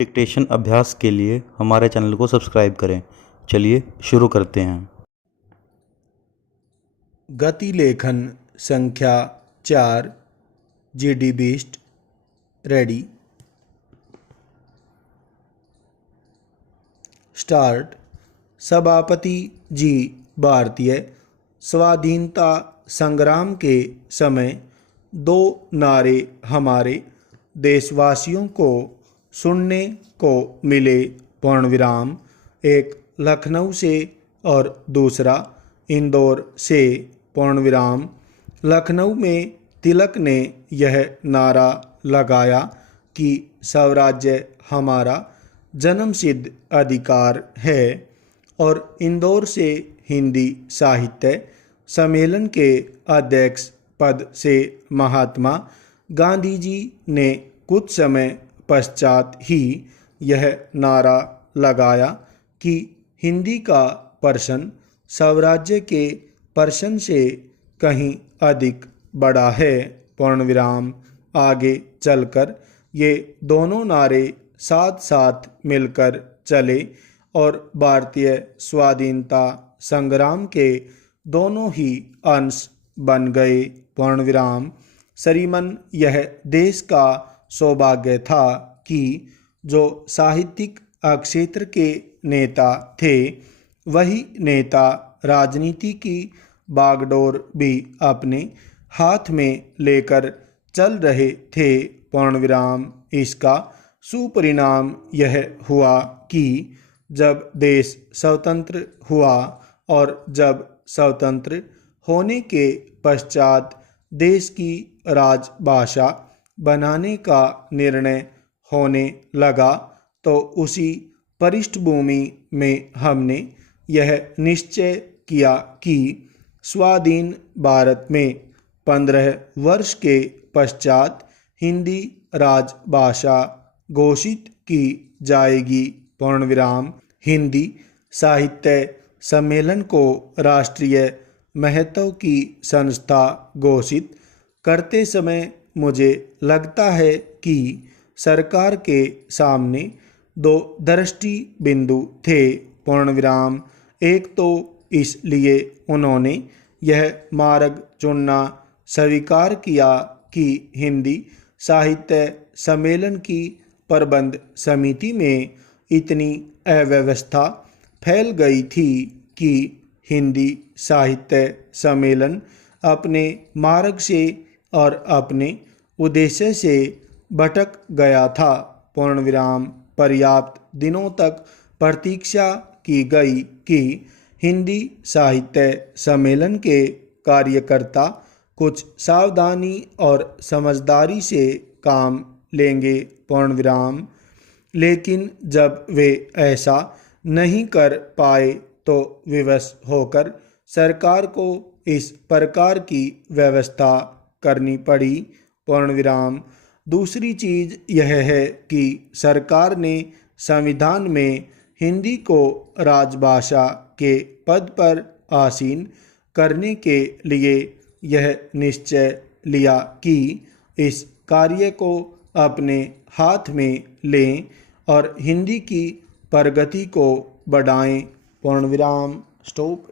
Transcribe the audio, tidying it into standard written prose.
Dictation अभ्यास के लिए हमारे चैनल को सब्सक्राइब करें। चलिए शुरू करते हैं। गति लेखन संख्या 4 GD बीस्ट रेडी स्टार्ट। सभापति जी भारतीय स्वाधीनता संग्राम के समय दो नारे हमारे देशवासियों को सुनने को मिले। पूर्णविराम। एक लखनऊ से और दूसरा इंदौर से। पूर्णविराम। लखनऊ में तिलक ने यह नारा लगाया कि स्वराज्य हमारा जन्मसिद्ध अधिकार है, और इंदौर से हिंदी साहित्य सम्मेलन के अध्यक्ष पद से महात्मा गांधी जी ने कुछ समय पश्चात ही यह नारा लगाया कि हिंदी का पर्सन स्वराज्य के पर्सन से कहीं अधिक बड़ा है। पूर्णविराम। आगे चलकर ये दोनों नारे साथ साथ मिलकर चले और भारतीय स्वाधीनता संग्राम के दोनों ही अंश बन गए। पूर्णविराम। श्रीमन, यह देश का सौभाग्य था कि जो साहित्यिक क्षेत्र के नेता थे, वही नेता राजनीति की बागडोर भी अपने हाथ में लेकर चल रहे थे। पूर्णविराम। इसका सुपरिणाम यह हुआ कि जब देश स्वतंत्र हुआ और जब स्वतंत्र होने के पश्चात देश की राजभाषा बनाने का निर्णय होने लगा, तो उसी पृष्ठभूमि में हमने यह निश्चय किया कि स्वाधीन भारत में 15 वर्ष के पश्चात हिंदी राजभाषा घोषित की जाएगी। पूर्णविराम। हिंदी साहित्य सम्मेलन को राष्ट्रीय महत्व की संस्था घोषित करते समय मुझे लगता है कि सरकार के सामने दो दृष्टि बिंदु थे। पूर्णविराम। एक तो इसलिए उन्होंने यह मार्ग चुनना स्वीकार किया कि हिंदी साहित्य सम्मेलन की प्रबंध समिति में इतनी अव्यवस्था फैल गई थी कि हिंदी साहित्य सम्मेलन अपने मार्ग से और अपने उद्देश्य से भटक गया था। पूर्णविराम। पर्याप्त दिनों तक प्रतीक्षा की गई कि हिंदी साहित्य सम्मेलन के कार्यकर्ता कुछ सावधानी और समझदारी से काम लेंगे। पूर्णविराम। लेकिन जब वे ऐसा नहीं कर पाए तो विवश होकर सरकार को इस प्रकार की व्यवस्था करनी पड़ी। पूर्णविराम। दूसरी चीज़ यह है कि सरकार ने संविधान में हिंदी को राजभाषा के पद पर आसीन करने के लिए यह निश्चय लिया कि इस कार्य को अपने हाथ में लें और हिंदी की प्रगति को बढ़ाएं। पूर्णविराम। स्टॉप।